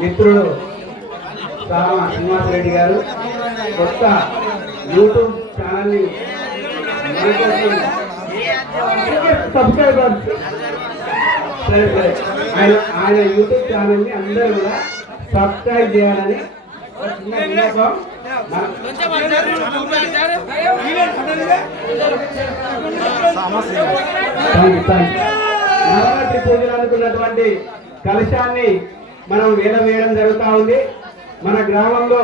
మిత్రుడు రామ శ్రీనివాస్ రెడ్డి గారు కొత్త యూట్యూబ్ ఛానల్ని సబ్స్క్రైబర్స్ ఆయన యూట్యూబ్ ఛానల్ని అందరూ కూడా సబ్స్క్రైబ్ చేయాలని నవరాత్రి పూజలు అనుకున్నటువంటి కలశాన్ని మనం వేయడం జరుగుతూ ఉంది. మన గ్రామంలో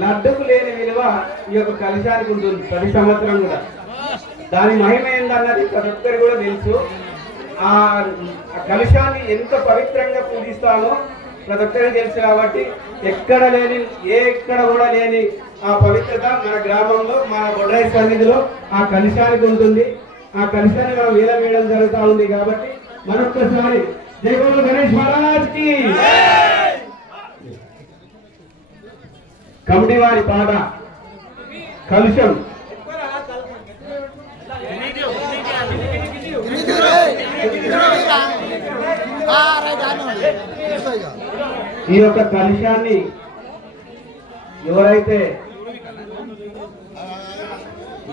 లడ్డుకు లేని విలువ ఈ యొక్క కలశానికి ఉంటుంది ప్రతి సంవత్సరం కూడా. దాని మహిమ ఏందన్నది ప్రతి ఒక్కరు కూడా తెలుసు. ఆ కలశాన్ని ఎంత పవిత్రంగా పూజిస్తామో ప్రతి ఒక్కరికి తెలుసు. కాబట్టి ఎక్కడ కూడా లేని ఆ పవిత్రత మన గ్రామంలో మన బొడ్రాయి సన్నిధిలో ఆ కలశానికి ఉంటుంది. ఆ కలశాన్ని మనం వేయడం జరుగుతూ ఉంది. కాబట్టి మరొక్కసారి జై బోలో గణేష్ మహారాజ్ కి. కమిటీ వారి పాట కలుషం. ఈ యొక్క కలుషాన్ని ఎవరైతే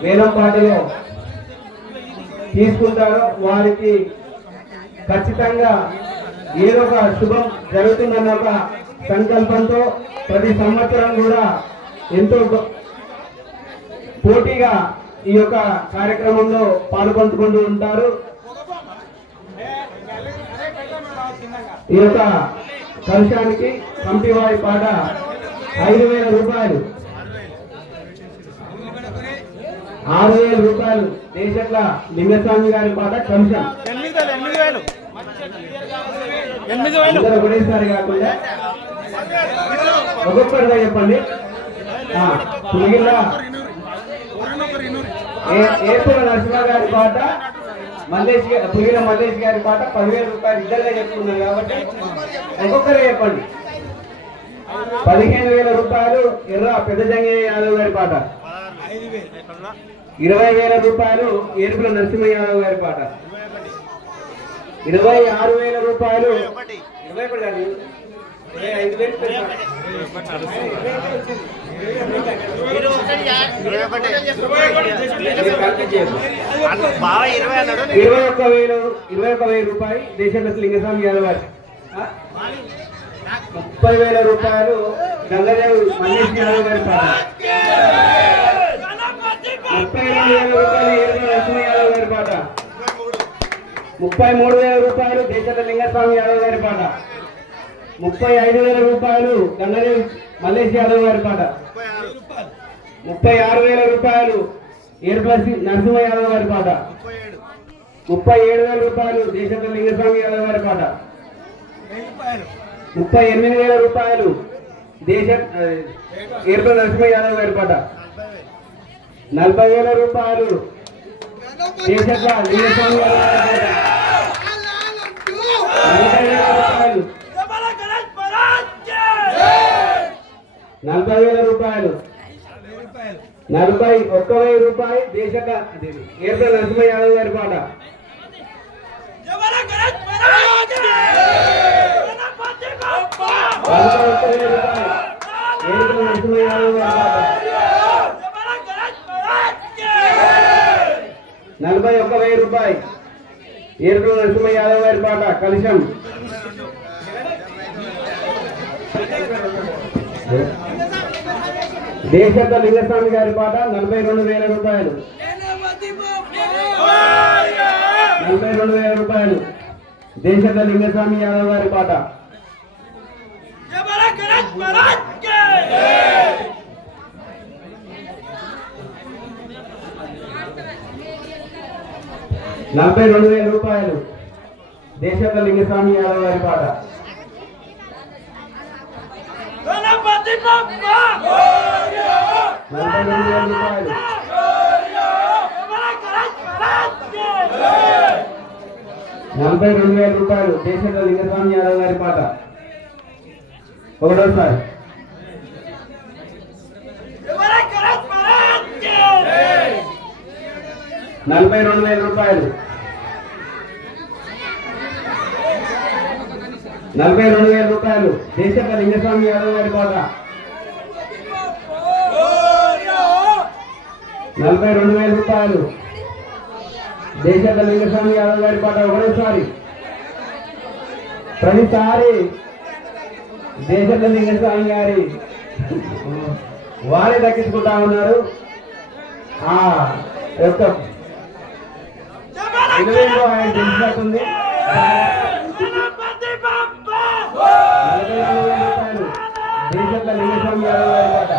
వేలంపాటలో తీసుకుంటారో వారికి ఖచ్చితంగా ఏదో ఒక శుభం జరుగుతుందన్న ఒక సంకల్పంతో ప్రతి సంవత్సరం కూడా ఎంతో పోటీగా ఈ యొక్క కార్యక్రమంలో పాల్పంచుకుంటూ ఉంటారు. ఈ యొక్క కలశానికి కమిటీ వారి పాట 5,000 రూపాయలు, 6,000 రూపాయలు. దేశట్ల లింగస్వామి గారి పాట కలశం 8,000 ఒకటేసారి కాకుండా ఒక్కొక్కరిగా చెప్పండి. పులిగిల్ల ఏపూర నరసింహ గారి పాట, పులిగిల మల్లేష్ గారి పాట 10,000 రూపాయలు ఇద్దరుగా చెప్తున్నారు. కాబట్టి ఒక్కొక్కరే చెప్పండి. 15,000 రూపాయలు ఎర్ర పెద్ద జంగయ్య యాదవ్ గారి పాట, 20,000 రూపాయలు ఏడుపుల నరసింహ యాదవ్ గారి పాట, 26,000 రూపాయలు 25,000 రూపాయలు దేశంలో లింగస్వామి యాదవ్ గారు, 30,000 రూపాయలు గంగాదేవి మల్లేష్ యాదవ్ గారి పాట, 32,000 రూపాయలు ఏడుగుల నరసింహ యాదవ్ గారి పాట, 33,000 రూపాయలు దేశంలో లింగస్వామి యాదవ్ గారి పాట, 35,000 రూపాయలు గంగాదేవి మల్లేష్ యాదవ్ గారి పాట, 36,000 రూపాయలు ఏడుగుల నరసింహ యాదవ్ గారి పాట, 37,000 రూపాయలు దేశంలో లింగస్వామి యాదవ్ గారి పాట, 38,000 రూపాయలు ఏడుగుల నరసింహ యాదవ్ గారి పాట, 40,000 రూపాయలు దేశంలో లింగస్వామి యాదవ్ గారి పాట, 40,000 రూపాయలు 41,000 రూపాయలు దేశక ఏడుగుల నరసింహ యాదవ్ గారి పాట, 41,000 రూపాయలు ఏడుగుల నరసింహ యాదవ్ గారి పాట, 41,000 రూపాయలు ఏడుగుల నరసింహ యాదవ్ గారి పాట కలశం. దేశంలో లింగస్వామి గారి పాట 42,000 రూపాయలు, 42,000 రూపాయలు దేశంలో లింగస్వామి యాదవ్ గారి పాట, 42,000 రూపాయలు దేశంలో లింగస్వామి యాదవ్ గారి పాట, 42,000 రూపాయలు 42,000 రూపాయలు దేశంలో లింగస్వామి యాదవ్ గారి పాట. ఒకటోసారి 42,000 రూపాయలు 42,000 రూపాయలు దేశక లింగస్వామి యాదవ్ గారి పాట 42,000 రూపాయలు దేశక లింగస్వామి యాదవ్ గారి పాట ఒకటోసారి ప్రతిసారి దేశక లింగస్వామి గారి వారే దక్కించుకుంటా ఉన్నారు. ఆ యొక్క విలువలో ఆయన తెలిసినట్టుంది. 44,000 రూపాయలు దేశక లింగస్వామి యాదవ్ గారి పాట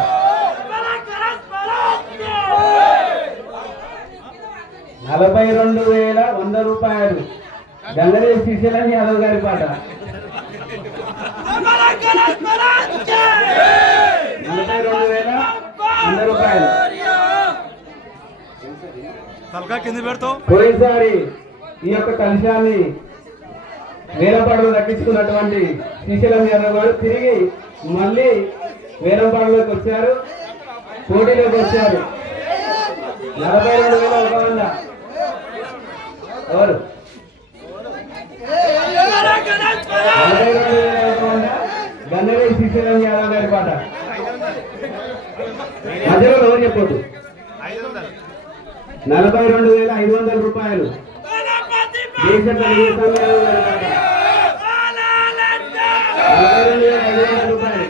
42,100 రూపాయలు గంగరే శ్రీశైలం యాదవ్ గారి పాట 42,100 రూపాయలు. పోయినసారి ఈ యొక్క కలశాన్ని వేలంపాటలో దక్కించుకున్నటువంటి శ్రీశైలం యాదవ్ గారు తిరిగి మళ్ళీ వేలంపాటలోకి వచ్చారు, పోటీలోకి వచ్చారు. 42,100 ఎవరు 42,100 గన్నవే శ్రీశైలం యాదవ్ గారి పాట మధ్యలో ఎవరు చెప్పొద్దు. 42,500 రూపాయలు దేశక లింగస్వామి యాదవ్ గారి పాట 42,500 రూపాయలు.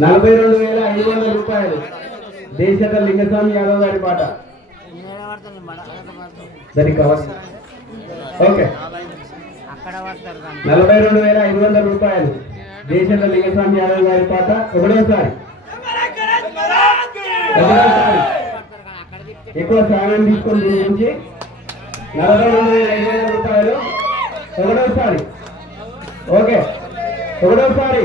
42,500 రూపాయలు దేశక లింగస్వామి యాదవ్ గారి పాట దానికి కావాలి. ఓకే 42,500 రూపాయలు దేశక లింగస్వామి యాదవ్ గారి పాట ఒకటోసారి. ఎక్కువ సాయం తీసుకొని దీని నుంచి 42,500 రూపాయలు ఒకటోసారి. ఓకే ఒకటోసారి